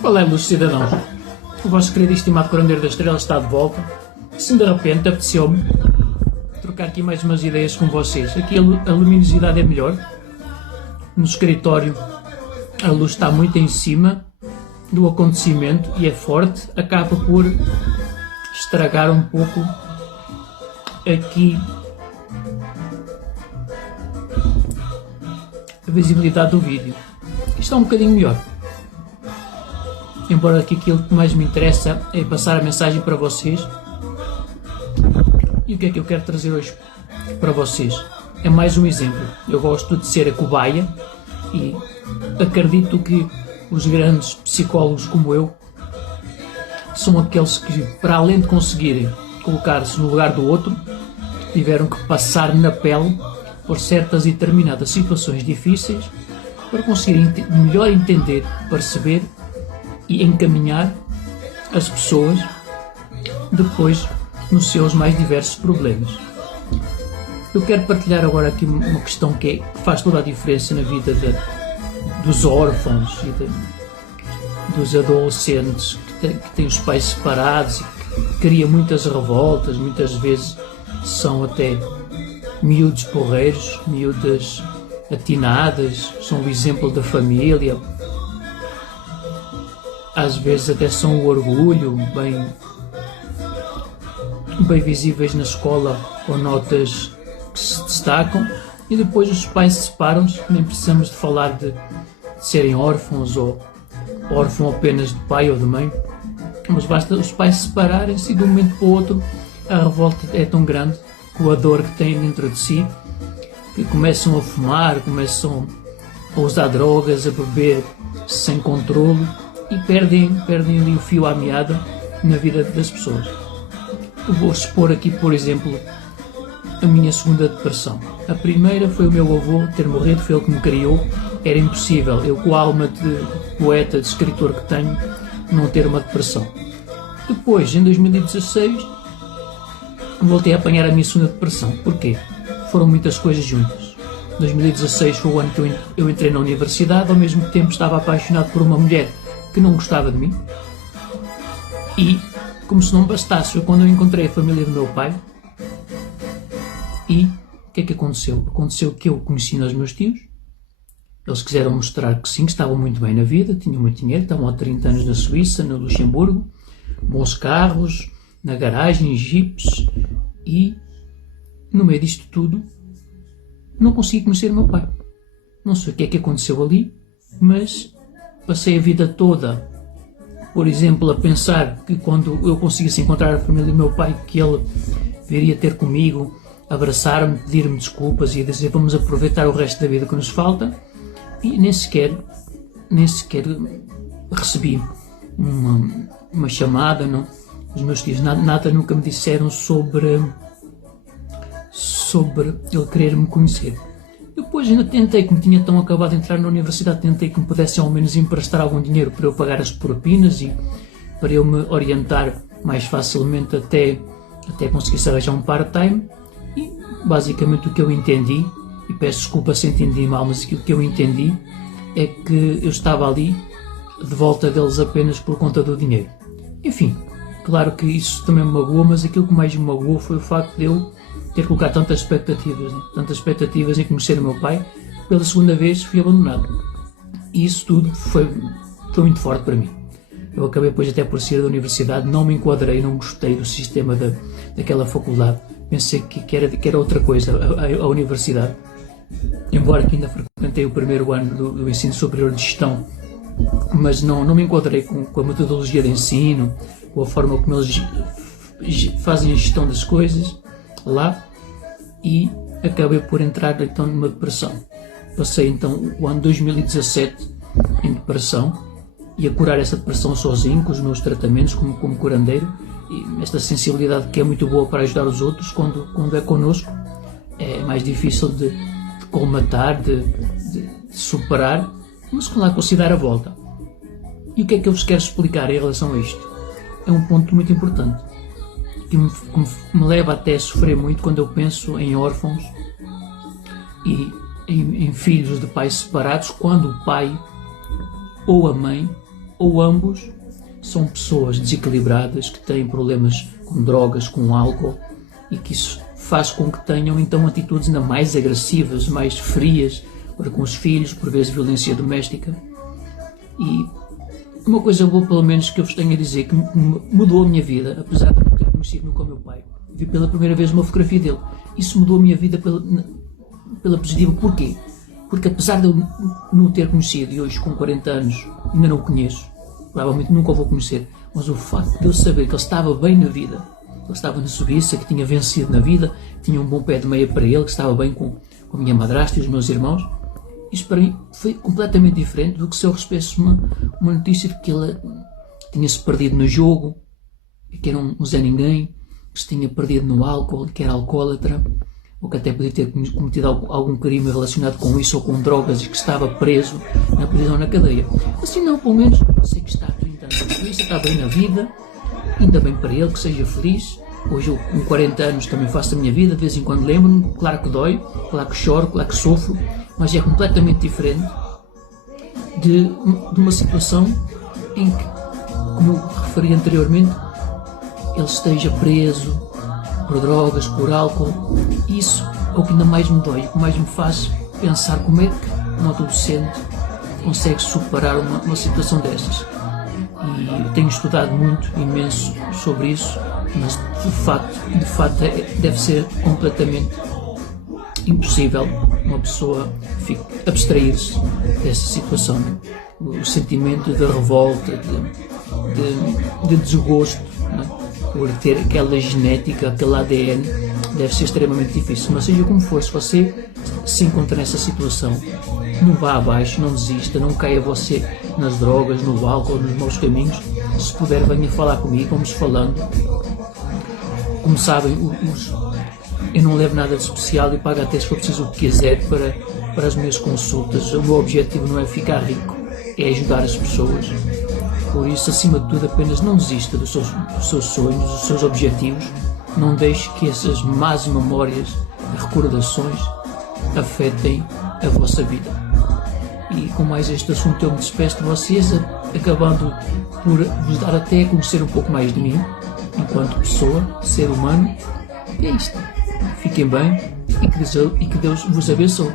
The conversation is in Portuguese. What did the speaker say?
Qual é, luz cidadãos? O vosso querido e estimado curandeiro das estrelas está de volta. Se de repente apeteceu-me trocar aqui mais umas ideias com vocês. Aqui a luminosidade é melhor. No escritório a luz está muito em cima do acontecimento e é forte. Acaba por estragar um pouco aqui a visibilidade do vídeo. Isto está um bocadinho melhor. Embora aqui aquilo que mais me interessa é passar a mensagem para vocês. E o que é que eu quero trazer hoje para vocês? É mais um exemplo. Eu gosto de ser a cobaia e acredito que os grandes psicólogos como eu são aqueles que, para além de conseguirem colocar-se no lugar do outro, tiveram que passar na pele por certas e determinadas situações difíceis para conseguirem melhor entender, perceber e encaminhar as pessoas depois nos seus mais diversos problemas. Eu quero partilhar agora aqui uma questão que faz toda a diferença na vida dos órfãos e dos adolescentes que têm os pais separados e que cria muitas revoltas, muitas vezes são até miúdos porreiros, miúdas atinadas, são o exemplo da família. Às vezes até são o orgulho, bem visíveis na escola, com notas que se destacam, e depois os pais separam-se. Nem precisamos de falar de serem órfãos ou órfão apenas de pai ou de mãe, mas basta os pais separarem-se e de um momento para o outro a revolta é tão grande com a dor que têm dentro de si, que começam a fumar, começam a usar drogas, a beber sem controle, e perdem ali o fio à meada na vida das pessoas. Eu vou expor aqui, por exemplo, a minha segunda depressão. A primeira foi o meu avô ter morrido, foi ele que me criou. Era impossível, eu com a alma de poeta, de escritor que tenho, não ter uma depressão. Depois, em 2016, voltei a apanhar a minha segunda depressão. Porquê? Foram muitas coisas juntas. 2016 foi o ano que eu entrei na universidade, ao mesmo tempo estava apaixonado por uma mulher que não gostava de mim, e como se não bastasse, foi quando eu encontrei a família do meu pai. E o que é que aconteceu? Aconteceu que eu conheci os meus tios, eles quiseram mostrar que sim, que estavam muito bem na vida, tinham muito dinheiro, estavam há 30 anos na Suíça, no Luxemburgo, bons carros, na garagem, jipes, e no meio disto tudo não consegui conhecer o meu pai. Não sei o que é que aconteceu ali, mas passei a vida toda, por exemplo, a pensar que quando eu conseguisse encontrar a família do meu pai, que ele viria ter comigo, abraçar-me, pedir-me desculpas e dizer vamos aproveitar o resto da vida que nos falta, e nem sequer recebi uma chamada, não. Os meus tios nada nunca me disseram sobre ele querer me conhecer. Depois ainda tentei, como tinha tão acabado de entrar na universidade, tentei que me pudessem ao menos emprestar algum dinheiro para eu pagar as propinas e para eu me orientar mais facilmente até conseguir arranjar um part-time. E basicamente o que eu entendi, e peço desculpa se entendi mal, mas aquilo que eu entendi é que eu estava ali de volta deles apenas por conta do dinheiro. Enfim, claro que isso também me magoou, mas aquilo que mais me magoou foi o facto de eu ter colocado tantas expectativas em conhecer o meu pai. Pela segunda vez fui abandonado, e isso tudo foi muito forte para mim. Eu acabei depois até por sair da universidade, não me enquadrei, não gostei do sistema daquela faculdade, pensei que era outra coisa a universidade, embora que ainda frequentei o primeiro ano do ensino superior de gestão, mas não me enquadrei com a metodologia de ensino, com a forma como eles fazem a gestão das coisas lá, e acabei por entrar então numa depressão. Passei então o ano 2017 em depressão e a curar essa depressão sozinho, com os meus tratamentos como curandeiro, e esta sensibilidade que é muito boa para ajudar os outros. Quando é connosco é mais difícil de colmatar, de superar, mas que lá considera a volta. E o que é que eu vos quero explicar em relação a isto? É um ponto muito importante, que me leva até a sofrer muito quando eu penso em órfãos e em filhos de pais separados, quando o pai ou a mãe ou ambos são pessoas desequilibradas que têm problemas com drogas, com álcool, e que isso faz com que tenham então atitudes ainda mais agressivas, mais frias para com os filhos, por vezes violência doméstica. E uma coisa boa, pelo menos, que eu vos tenho a dizer, que mudou a minha vida, apesar de não ter conhecido nunca o meu pai. Vi pela primeira vez uma fotografia dele. Isso mudou a minha vida pela positiva. Porquê? Porque apesar de eu não o ter conhecido, e hoje com 40 anos ainda não o conheço, provavelmente nunca o vou conhecer, mas o facto de eu saber que ele estava bem na vida, que ele estava na Suíça, que tinha vencido na vida, que tinha um bom pé de meia para ele, que estava bem com a minha madrasta e os meus irmãos, isso para mim foi completamente diferente do que se eu recebesse uma notícia de que ele tinha-se perdido no jogo, que era um Zé Ninguém, que se tinha perdido no álcool, que era alcoólatra, ou que até podia ter cometido algum crime relacionado com isso ou com drogas e que estava preso na prisão, na cadeia. Assim não, pelo menos sei que está há 30 anos na Suíça, está bem na vida, ainda bem para ele, que seja feliz. Hoje eu com 40 anos também faço a minha vida, de vez em quando lembro-me, claro que dói, claro que choro, claro que sofro, mas é completamente diferente de uma situação em que, como eu referi anteriormente, ele esteja preso por drogas, por álcool. Isso é o que ainda mais me dói, o que mais me faz pensar como é que um adolescente consegue superar uma situação dessas. E tenho estudado muito, imenso, sobre isso, mas de facto deve ser completamente impossível uma pessoa abstrair-se dessa situação. O sentimento de revolta, de desgosto, não é? Por ter aquela genética, aquele ADN, deve ser extremamente difícil. Mas seja como for, se você se encontra nessa situação, não vá abaixo, não desista, não caia você nas drogas, no álcool, nos maus caminhos. Se puder, venha falar comigo, vamos falando. Como sabem, eu não levo nada de especial e pago até, se for preciso, o que quiser para as minhas consultas. O meu objetivo não é ficar rico, é ajudar as pessoas. Por isso, acima de tudo, apenas não desista dos seus sonhos, dos seus objetivos. Não deixe que essas más memórias, recordações, afetem a vossa vida. E com mais este assunto eu me despeço de vocês, acabando por vos dar até a conhecer um pouco mais de mim, enquanto pessoa, ser humano. E é isto. Fiquem bem e que Deus vos abençoe.